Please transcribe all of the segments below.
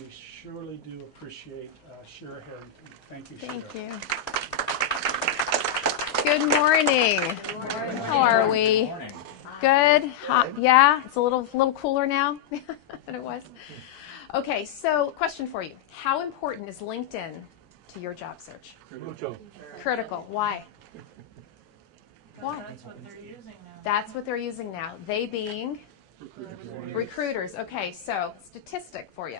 we surely do appreciate Shira Harrington. Thank you, Shira. Thank you. Good morning. Good morning. How are we? Good morning. Good? Hot? Yeah? It's a little cooler now than it was? Okay, so question for you. How important is LinkedIn to your job search? Critical. Critical. Why? Why? That's what they're using now. That's what they're using now. They being? Recruiters. Okay, so statistic for you.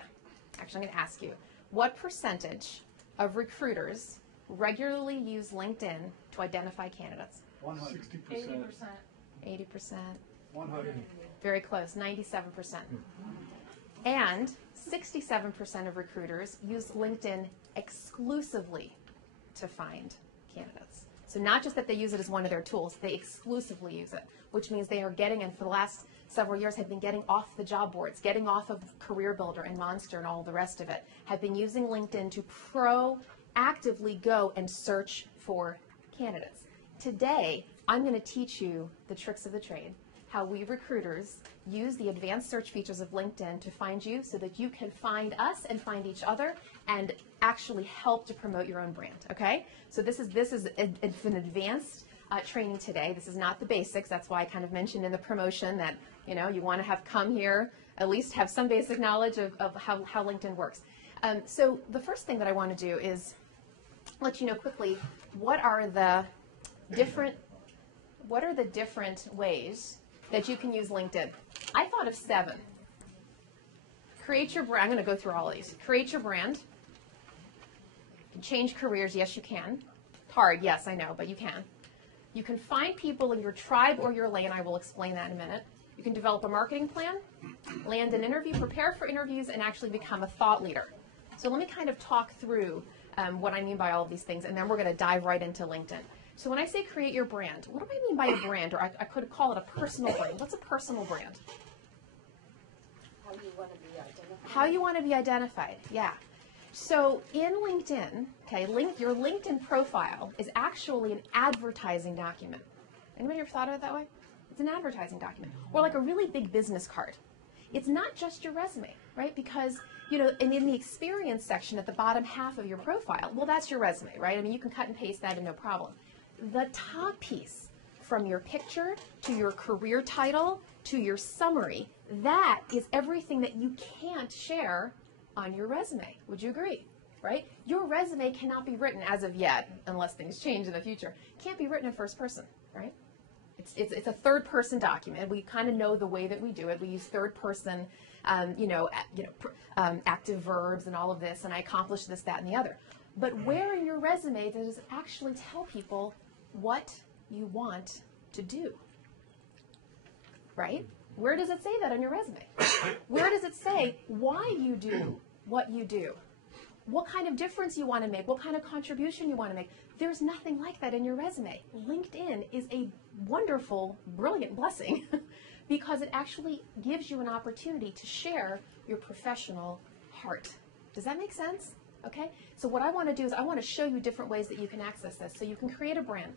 Actually, I'm going to ask you. What percentage of recruiters regularly use LinkedIn to identify candidates? 160%. 80%. 80%. 100. Very close, 97%. And 67% of recruiters use LinkedIn exclusively to find candidates. So not just that they use it as one of their tools, they exclusively use it, which means they are getting, and for the last several years have been getting off the job boards, getting off of Career Builder and Monster and all the rest of it, have been using LinkedIn to proactively go and search for candidates. Today, I'm going to teach you the tricks of the trade, how we recruiters use the advanced search features of LinkedIn to find you so that you can find us and find each other and actually help to promote your own brand, okay? So this is an advanced training today. This is not the basics. That's why I kind of mentioned in the promotion that, you know, you want to have come here, at least have some basic knowledge of how LinkedIn works. So the first thing that I want to do is let you know quickly what are the different ways that you can use LinkedIn. I thought of 7. Create your brand. I'm going to go through all of these. Create your brand. You can change careers. Yes, you can. Hard. Yes, I know, but you can. You can find people in your tribe or your lane. I will explain that in a minute. You can develop a marketing plan, land an interview, prepare for interviews, and actually become a thought leader. So let me kind of talk through what I mean by all of these things, and then we're going to dive right into LinkedIn. So when I say create your brand, what do I mean by a brand? Or I could call it a personal brand. What's a personal brand? How you want to be identified. How you want to be identified, yeah. So in LinkedIn, okay, your LinkedIn profile is actually an advertising document. Anybody ever thought of it that way? It's an advertising document. Or like a really big business card. It's not just your resume, right? Because, you know, and in the experience section at the bottom half of your profile, well, that's your resume, right? I mean, you can cut and paste that and no problem. The top piece, from your picture to your career title to your summary, that is everything that you can't share on your resume. Would you agree? Right? Your resume cannot be written as of yet, unless things change in the future. Can't be written in first person, right? It's a third person document. We kind of know the way that we do it. We use third person, active verbs and all of this, and I accomplished this, that, and the other. But where in your resume does it actually tell people what you want to do? Right? Where does it say that on your resume? Where does it say why you do what you do? What kind of difference you want to make? What kind of contribution you want to make? There's nothing like that in your resume. LinkedIn is a wonderful, brilliant blessing because it actually gives you an opportunity to share your professional heart. Does that make sense? Okay? So what I want to do is I want to show you different ways that you can access this so you can create a brand.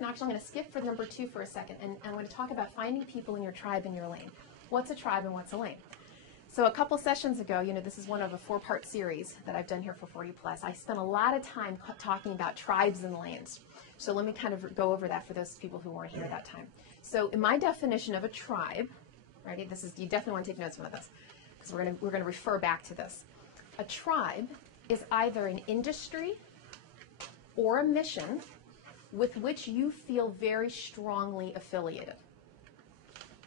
Now, actually, I'm going to skip for number 2 for a second, and I'm going to talk about finding people in your tribe and your lane. What's a tribe and what's a lane? So a couple sessions ago, you know, this is one of a 4-part series that I've done here for 40 Plus. I spent a lot of time talking about tribes and lanes. So let me kind of go over that for those people who weren't here at that time. So in my definition of a tribe, right, you definitely want to take notes with this because we're going to refer back to this. A tribe is either an industry or a mission with which you feel very strongly affiliated.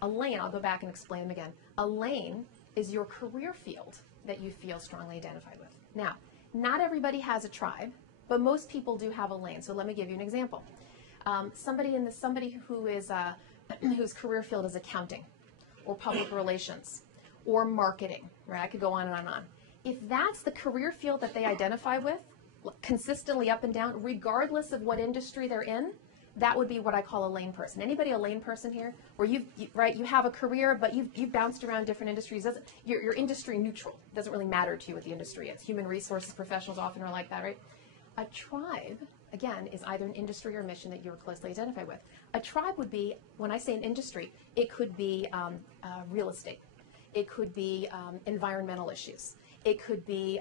A lane, I'll go back and explain them again. A lane is your career field that you feel strongly identified with. Now, not everybody has a tribe, but most people do have a lane. So let me give you an example. Somebody who is whose career field is accounting, or public relations, or marketing. Right? I could go on and on and on. If that's the career field that they identify with, consistently up and down, regardless of what industry they're in, that would be what I call a lane person. Anybody a lane person here? Where you have a career, but you've bounced around different industries. You're industry neutral. It doesn't really matter to you what the industry is. Human resources professionals often are like that, right? A tribe, again, is either an industry or mission that you're closely identified with. A tribe would be, when I say an industry, it could be real estate. It could be environmental issues. It could be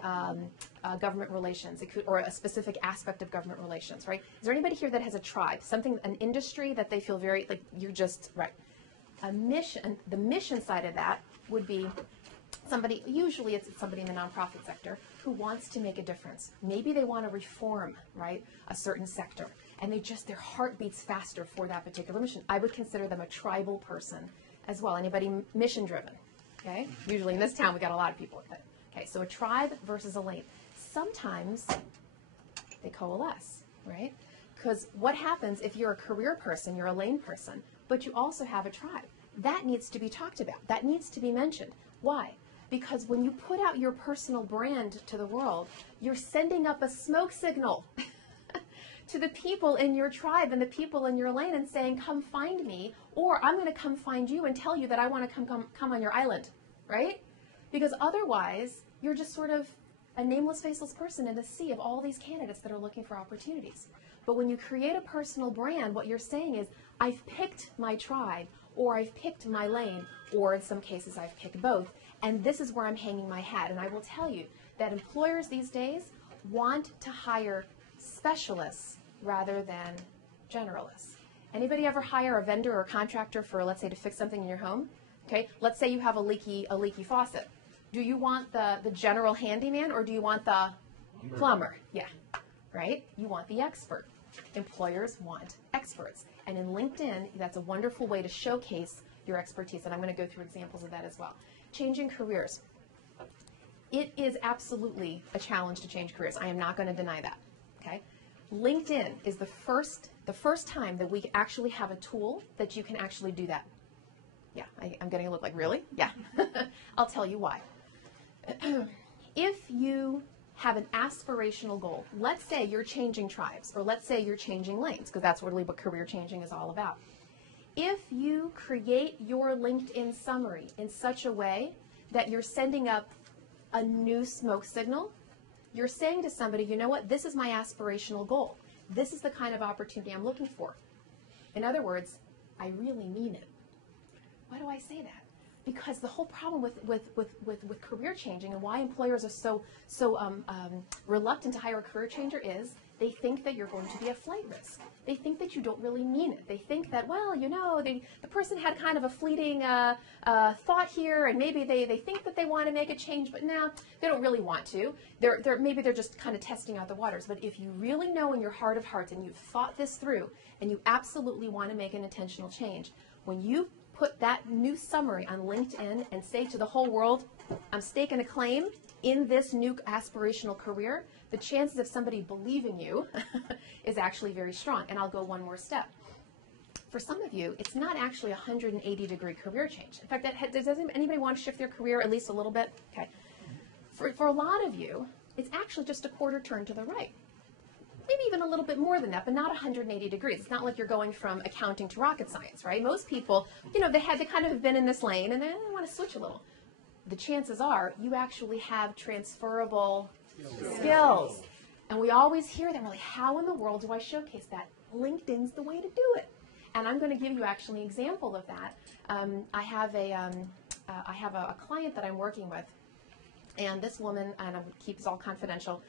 government relations. It could, or a specific aspect of government relations, right? Is there anybody here that has a tribe, something, an industry that they feel very, like, you're just, right? A mission, the mission side of that would be somebody, usually it's somebody in the nonprofit sector, who wants to make a difference. Maybe they want to reform, right, a certain sector, and they just, their heart beats faster for that particular mission. I would consider them a tribal person as well. Anybody mission driven? Okay, usually in this town we got a lot of people with it. Okay, so a tribe versus a lane. Sometimes they coalesce, right? Because what happens if you're a career person, you're a lane person, but you also have a tribe? That needs to be talked about. That needs to be mentioned. Why? Because when you put out your personal brand to the world, you're sending up a smoke signal to the people in your tribe and the people in your lane and saying, come find me, or I'm going to come find you and tell you that I want to come on your island, right? Because otherwise, you're just sort of a nameless, faceless person in a sea of all these candidates that are looking for opportunities. But when you create a personal brand, what you're saying is, I've picked my tribe, or I've picked my lane, or in some cases I've picked both, and this is where I'm hanging my hat. And I will tell you that employers these days want to hire specialists rather than generalists. Anybody ever hire a vendor or contractor for, let's say, to fix something in your home? Okay, let's say you have a leaky faucet. Do you want the general handyman, or do you want the plumber? Yeah, right? You want the expert. Employers want experts. And in LinkedIn, that's a wonderful way to showcase your expertise. And I'm going to go through examples of that as well. Changing careers. It is absolutely a challenge to change careers. I am not going to deny that. Okay? LinkedIn is the first time that we actually have a tool that you can actually do that. Yeah, I'm getting a look like, really? Yeah. I'll tell you why. If you have an aspirational goal, let's say you're changing tribes, or let's say you're changing lanes, because that's really what career changing is all about. If you create your LinkedIn summary in such a way that you're sending up a new smoke signal, you're saying to somebody, you know what, this is my aspirational goal. This is the kind of opportunity I'm looking for. In other words, I really mean it. Why do I say that? Because the whole problem with career changing and why employers are so reluctant to hire a career changer is they think that you're going to be a flight risk. They think that you don't really mean it. They think that, well, you know, the person had kind of a fleeting thought here, and maybe they think that they want to make a change, but now they don't really want to. Maybe they're just kind of testing out the waters. But if you really know in your heart of hearts and you've thought this through and you absolutely want to make an intentional change, when you put that new summary on LinkedIn and say to the whole world, I'm staking a claim in this new aspirational career, the chances of somebody believing you is actually very strong. And I'll go one more step. For some of you, it's not actually a 180-degree career change. In fact, does anybody want to shift their career at least a little bit? Okay. For a lot of you, it's actually just a quarter turn to the right. Maybe even a little bit more than that, but not 180 degrees. It's not like you're going from accounting to rocket science, right? Most people, you know, they kind of have been in this lane and they want to switch a little. The chances are you actually have transferable skills. And we always hear them, we're like, how in the world do I showcase that? LinkedIn's the way to do it. And I'm going to give you actually an example of that. I have a client that I'm working with, and this woman, and I keep this all confidential,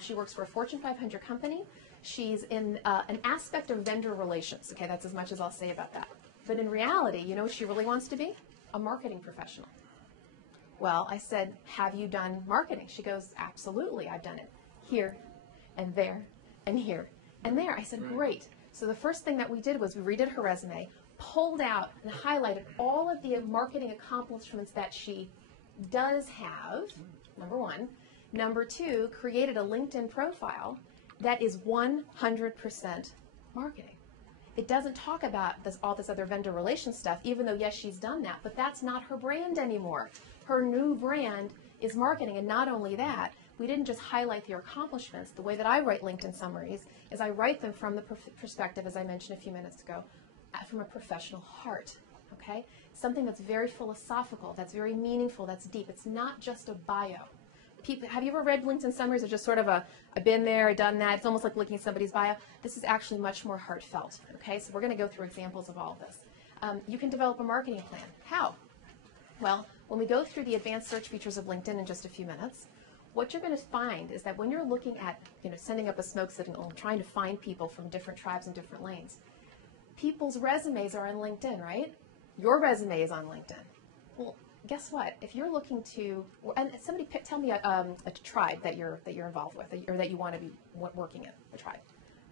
she works for a Fortune 500 company. She's in an aspect of vendor relations. Okay, that's as much as I'll say about that. But in reality, you know what she really wants to be? A marketing professional. Well, I said, have you done marketing? She goes, absolutely, I've done it. Here, and there, and here, and there. I said, great. So the first thing that we did was we redid her resume, pulled out and highlighted all of the marketing accomplishments that she does have, number one. Number two, created a LinkedIn profile that is 100% marketing. It doesn't talk about all this other vendor relations stuff, even though, yes, she's done that, but that's not her brand anymore. Her new brand is marketing, and not only that, we didn't just highlight their accomplishments. The way that I write LinkedIn summaries is I write them from the perspective, as I mentioned a few minutes ago, from a professional heart, okay? Something that's very philosophical, that's very meaningful, that's deep. It's not just a bio. People, have you ever read LinkedIn summaries? It's just sort of I've been there, I've done that. It's almost like looking at somebody's bio. This is actually much more heartfelt, okay? So we're going to go through examples of all of this. You can develop a marketing plan. How? Well, when we go through the advanced search features of LinkedIn in just a few minutes, what you're going to find is that when you're looking at, sending up a smoke signal and trying to find people from different tribes and different lanes, people's resumes are on LinkedIn, right? Your resume is on LinkedIn. Well, guess what? If you're looking to, and somebody tell me a tribe that you're involved with, or that you want to be working in, a tribe,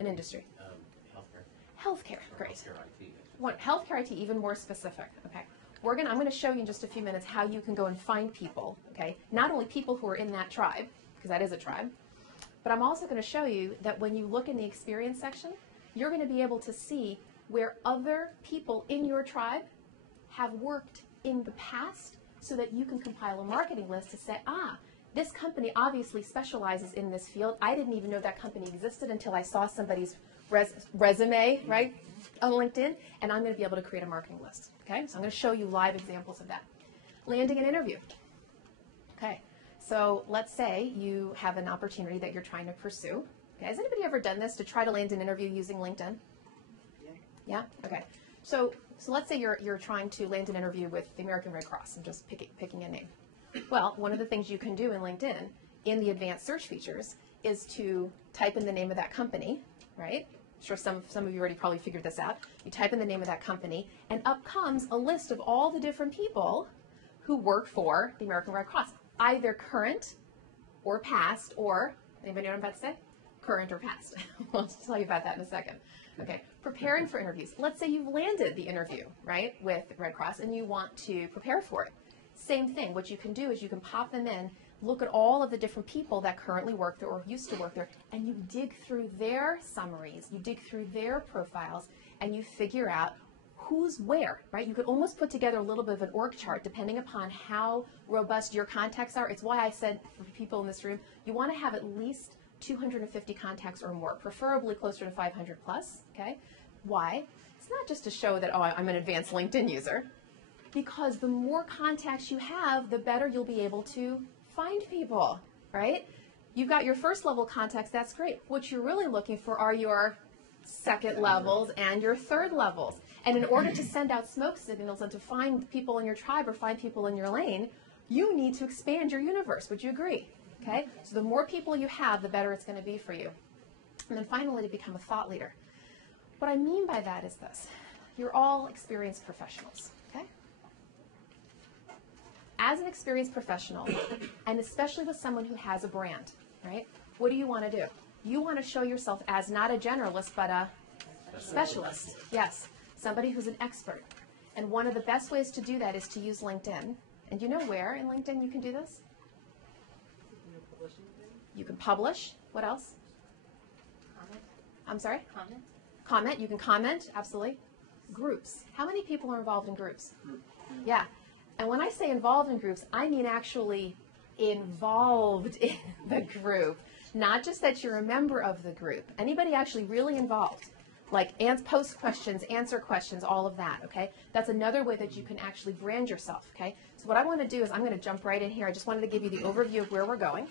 an industry. Healthcare, great. Healthcare IT, even more specific. Okay, I'm going to show you in just a few minutes how you can go and find people. Okay, not only people who are in that tribe, because that is a tribe, but I'm also going to show you that when you look in the experience section, you're going to be able to see where other people in your tribe have worked in the past, so that you can compile a marketing list to say, this company obviously specializes in this field. I didn't even know that company existed until I saw somebody's resume, right, on LinkedIn, and I'm going to be able to create a marketing list. Okay, so I'm going to show you live examples of that. Landing an interview. Okay, so let's say you have an opportunity that you're trying to pursue. Okay, has anybody ever done this, to try to land an interview using LinkedIn? Yeah? Okay. So let's say you're trying to land an interview with the American Red Cross. I'm just picking a name. Well, one of the things you can do in LinkedIn, in the advanced search features, is to type in the name of that company, right? I'm sure some of you already probably figured this out. You type in the name of that company, and up comes a list of all the different people who work for the American Red Cross, either current or past, or, anybody know what I'm about to say? Current or past. I'll tell you about that in a second. Okay, preparing for interviews. Let's say you've landed the interview, right, with Red Cross, and you want to prepare for it. Same thing. What you can do is you can pop them in, look at all of the different people that currently work there or used to work there, and you dig through their summaries, you dig through their profiles, and you figure out who's where, right? You could almost put together a little bit of an org chart depending upon how robust your contacts are. It's why I said for people in this room, you want to have at least 250 contacts or more, preferably closer to 500 plus, okay? Why? It's not just to show that, I'm an advanced LinkedIn user, because the more contacts you have, the better you'll be able to find people, right? You've got your first level contacts, that's great. What you're really looking for are your second levels and your third levels. And in order to send out smoke signals and to find people in your tribe or find people in your lane, you need to expand your universe. Would you agree? Okay? So the more people you have, the better it's going to be for you. And then finally, to become a thought leader. What I mean by that is this. You're all experienced professionals, okay? As an experienced professional, and especially with someone who has a brand, right? What do you want to do? You want to show yourself as not a generalist, but a specialist. Yes, somebody who's an expert. And one of the best ways to do that is to use LinkedIn. And you know where in LinkedIn you can do this? You can publish. What else? Comment. I'm sorry? Comment. Comment. You can comment. Absolutely. Groups. How many people are involved in groups? Yeah. And when I say involved in groups, I mean actually involved in the group. Not just that you're a member of the group. Anybody actually really involved. Like post questions, answer questions, all of that, okay? That's another way that you can actually brand yourself, okay? So what I want to do is I'm going to jump right in here. I just wanted to give you the overview of where we're going.